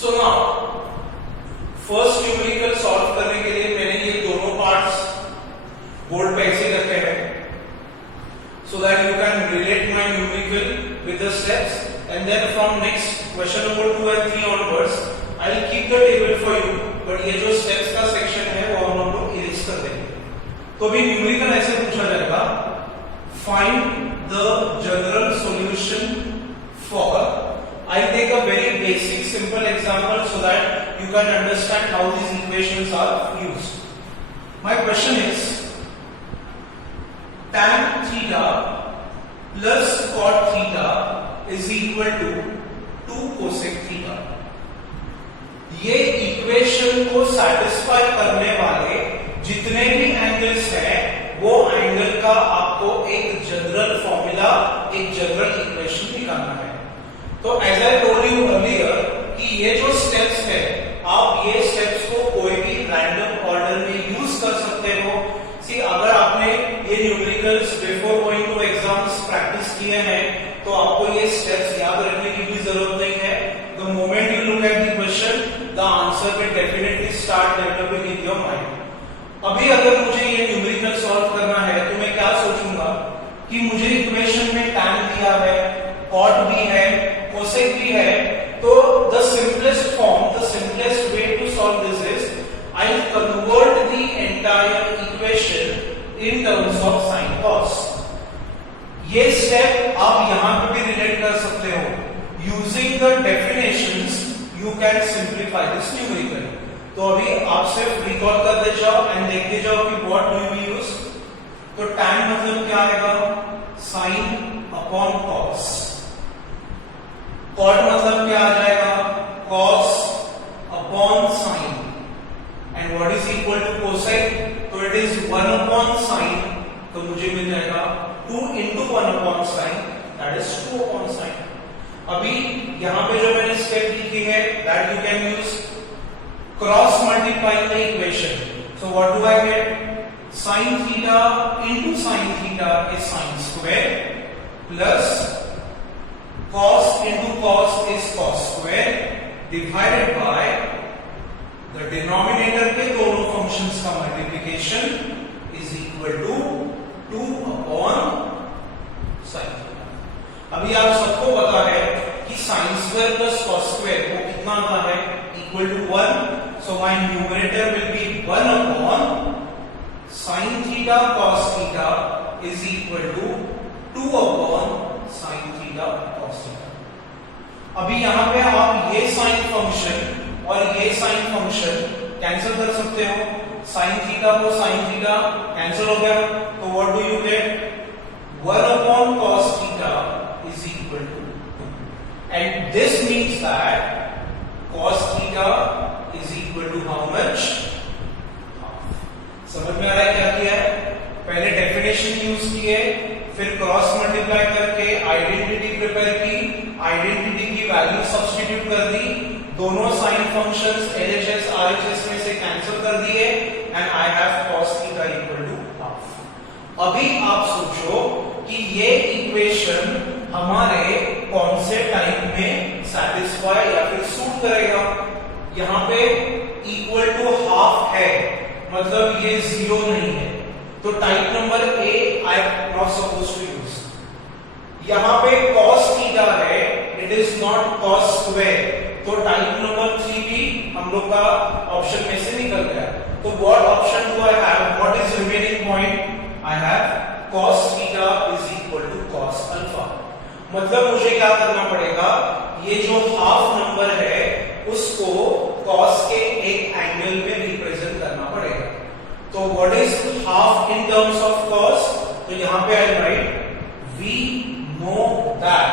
So now first numerical solve करने के लिए मैंने ये दोनों पार्ट्स बोर्ड पे ऐसे रखे हैं so that you can relate my numerical with the steps, and then from next question number 2 and 3 onwards I'll keep the table for you, but ये जो steps का section है वो हम लोग erase कर देंगे। तो अभी न्यूमेरिकल ऐसे पूछा जाएगा, find the general solution for, I'll take a very basic simple example so that you can understand how these equations are used. My question is tan theta plus cot theta is equal to 2 cosec theta। ये equation को satisfy करने वाले जितने भी angles हैं वो angle का आपको एक जनरल फॉर्मूला, एक जनरल इक्वेशन निकालना है। तो as I told you earlier कि ये जो स्टेप्स है आप ये स्टेप्स को कोई भी रैंडम ऑर्डर में यूज कर सकते हो। सी अगर आपने ये numericals before going to exams practice किए हैं तो आपको ये स्टेप्स याद रखने की भी जरूरत नहीं है। The moment you look at the question the answer will definitely start developing in your mind. अभी अगर मुझे ये न्यूमेरिकल सॉल्व करना है तो मैं क्या सोचूंगा कि मुझे इक्वेशन में tan दिया है, cot भी है, cosec भी है, तो the simplest form, the simplest way to solve this is I'll convert the entire equation in terms of sin cos। ये स्टेप आप यहां पे भी रिलेट कर सकते हो। Using the definitions you can simplify this numerical। तो अभी आप सिर्फ रिकॉल करते जाओ एंड देखते जाओ कि what do we use। तो tan मतलब क्या आएगा, sin upon cos। cot मतलब क्या आ जाएगा, cos upon sin। And what is equal to cosec? तो it is 1 upon sin, तो मुझे मिल जाएगा 2 into 1 upon sin, that is 2 upon sin। अभी यहां पे जो मैंने स्टेप लिखी है that you can use cross multiplying the equation। So what do I get? Sin theta into sin theta is sin square plus cos into cos is cos square divided by the denominator के दोनों functions का multiplication is equal to 2 upon sin theta। अभी आप सबको पता है कि sin square plus cos square वो कितना आता है, equal to 1। So my numerator will be 1 upon sin theta cos theta is equal to 2 upon sin theta cos theta। अभी यहां पे आप ये sin फंक्शन और ये साइन फंक्शन कैंसिल कर सकते हो। साइन थीटा को साइन थीटा कैंसिल हो गया, तो what do you get, 1 upon cos theta is equal to 2, and this means that cos theta is equal to how much, half। समझ में आ रहा है क्या किया है, पहले डेफिनेशन यूज किए, फिर क्रॉस मल्टीप्लाई करके आइडेंटिटी प्रिपेयर की, आइडेंटिटी की वैल्यू सब्स्टिट्यूट कर दी, दोनों साइन फंक्शंस LHS RHS में से कैंसिल कर दिए and I have cos theta equal to half. अभी आप सोचो कि ये इक्वेशन हमारे कौन से टाइप में सैटिस्फाई या फिर सूट करेगा। यहां पे इक्वल टू हाफ है मतलब ये जीरो नहीं है, तो type number A I am not suppose to use. यहां पे cos थीटा है, it is not cos square, तो टाइप नंबर 3 भी हम लोग का ऑप्शन में से निकल गया। तो what option do I have, what is remaining point, I have cos theta is equal to cos alpha. मतलब मुझे क्या करना पड़ेगा, ये जो हाफ नंबर है उसको cos के एक एंगल में रिप्रेजेंट करना पड़ेगा। तो what is half in terms of cos, तो यहां पे I write we know that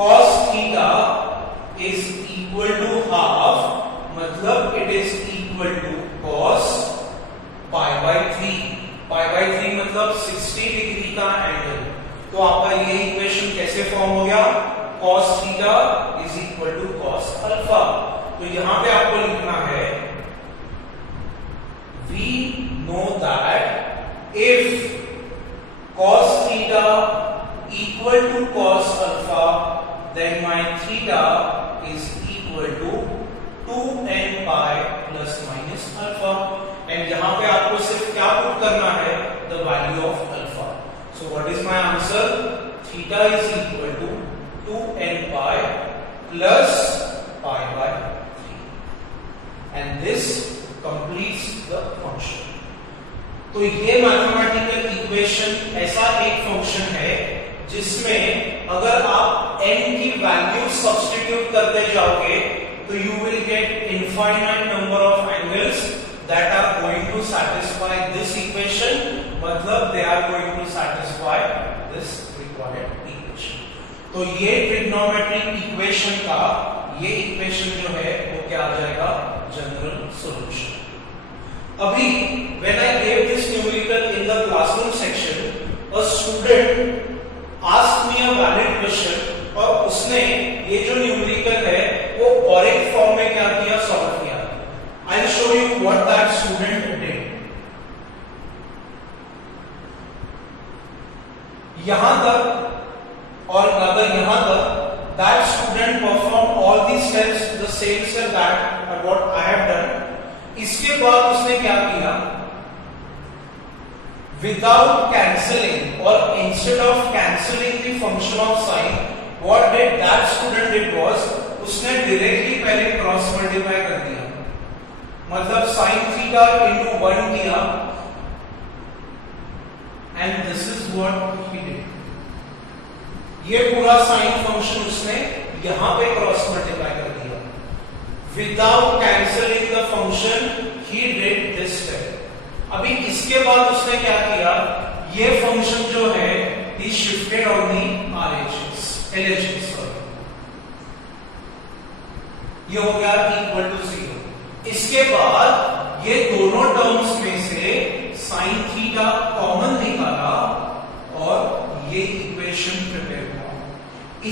cos theta is equal to half, मतलब it is equal to cos pi by 3। pi by 3 मतलब 60 डिग्री का एंगल। तो आपका ये इक्वेशन कैसे फॉर्म हो गया, cos theta is equal to cos alpha. तो यहां पे आपको लिखना है we know that if cos theta equal to cos alpha then my theta is equal to value of alpha. So what is my answer? Theta is equal to 2n pi plus pi by 3, and this completes the function. तो ये mathematical equation ऐसा एक function है जिसमें अगर आप n की value substitute करते जाओगे तो you will get infinite number of angles that are going to satisfy this equation, मतलब they are going to satisfy this required equation. तो ये ट्रिग्नोमेट्रिक इक्वेशन का ये इक्वेशन जो है वो क्या आ जाएगा? General solution. अभी when I gave this numerical in the classroom section, a student asked me a valid question और उसने ये जो न्यूमेरिकल है वो ऑरिक फॉर्म में क्या किया? सॉल्व किया. I'll show you what that student did. यहां तक और अगर यहां तक that student performed all these steps the same step that what I have done. इसके बाद उसने क्या किया? Without cancelling or instead of cancelling the function of sine, what did that student did was उसने directly पहले cross multiply कर दिया, मतलब sin थीटा into 1 किया, and this is what he did. ये पूरा साइन फंक्शन उसने यहां पे क्रॉस मल्टीप्लाई कर दिया. Without cancelling the function, he did this step. अभी इसके बाद उसने क्या किया? ये फंक्शन जो है he shifted on the LHS, sorry. ये हो गया इक्वल टू 0. इसके बाद ये दोनों टर्म्स में से साइन थीटा कॉमन निकाला और ये इक्वेशन प्रिपेयर हुआ.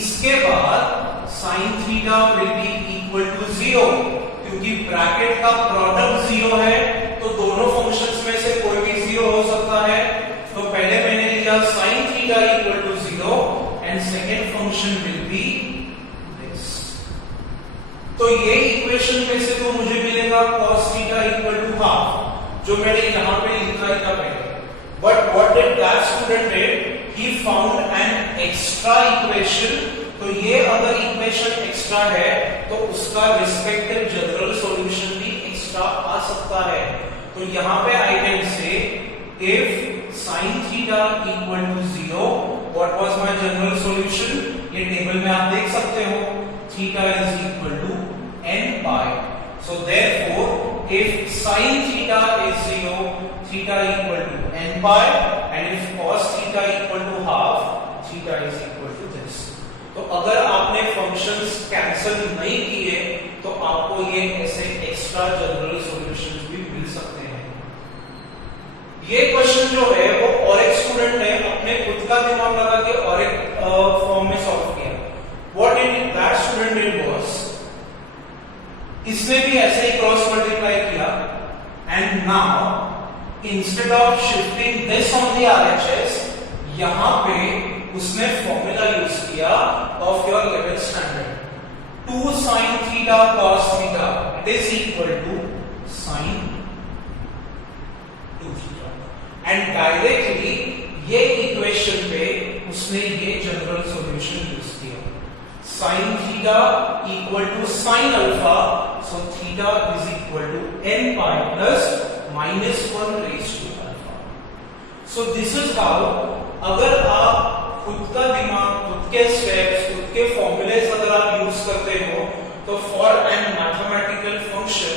इसके बाद sine theta will be equal to 0, क्योंकि ब्रैकेट का प्रोडक्ट 0 है तो दोनों फंक्शंस में से कोई भी 0 हो सकता है. तो पहले मैंने लिया sine theta equal to 0 and second function will be this. तो ये इक्वेशन में से तो मुझे मिलेगा cos theta equal to half, जो मैंने यहां पे लिखा था पहले. But what did that student did? He found an extra equation. तो ये अगर इक्वेशन एक्स्ट्रा है तो उसका रिस्पेक्टिव जनरल सॉल्यूशन भी एक्स्ट्रा आ सकता है. तो यहां पे I can say if sin theta equal to 0, what was my general solution? ये टेबल में आप देख सकते हो, theta is equal to n pi. So therefore if sin theta is 0, theta equal to n pi, and if cos theta equal to half, theta is equal to this. तो अगर आपने functions cancel नहीं किए तो आपको ये ऐसे extra general solutions भी मिल सकते हैं. ये क्वेश्चन जो है वो और एक स्टूडेंट ने अपने खुद का दिमाग लगा के और एक फॉर्म में सॉल्व किया. What did that student did was, इसने भी ऐसे ही क्रॉस मल्टीप्लाई किया, and now instead of shifting this on the RHS, यहां पे उसने फॉर्मूला यूज किया of your 11th standard. 2 sin theta cos theta it is equal to sin 2 theta, and directly ये इक्वेशन पे उसने ये जनरल सॉल्यूशन यूज किया. sin theta equal to sin alpha, so theta is equal to n pi plus -1 raised to alpha. So this is how, अगर आप खुद का दिमाग, खुद के स्टेप्स, खुद के फॉर्मूलेस अगर आप यूज करते हो तो for an mathematical function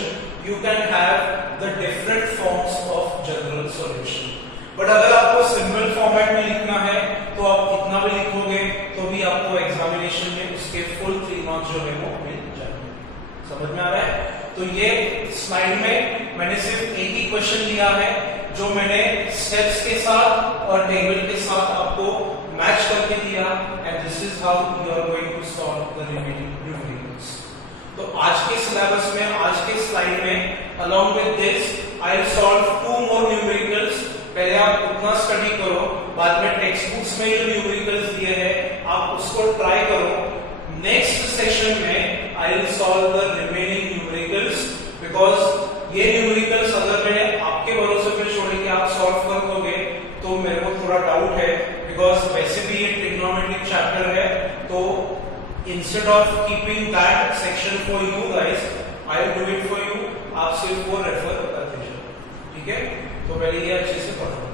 you can have the different forms of general solution. But अगर आपको सिंपल फॉर्मेट में लिखना है तो आप कितना भी लिखोगे तो भी आपको एग्जामिनेशन में उसके फुल 3 मार्क्स जो है वो मिल जाएंगे. समझ में आ रहा है? तो ये स्लाइड में मैंने सिर्फ एक ही क्वेश्चन लिया है जो मैंने स्टेप्स के साथ और टेबल के साथ आपको मैच करके दिया, and this is how you are going to solve the remaining numericals. तो आज के सिलेबस में, आज के स्लाइड में along with this I will solve 2 more numericals. पहले आप उतना स्टडी करो, बाद में टेक्स्ट बुक्स में जो न्यूमेरिकल्स दिए हैं आप उसको ट्राई करो. नेक्स्ट सेशन में आई will solve the remaining numericals, because ये न्यूमेरिकल्स अगर मैंने आपके भरोसे पे छोड़ के आप सॉल्व कर दोगे तो बिकॉज वैसे भी ये ट्रिग्नोमेट्रिक चैप्टर है, तो instead of keeping that section for you guys, I will do it for you. आप सिर्फ वो रेफर करते जाओ, ठीक है? तो पहले ये अच्छे से पढ़ो।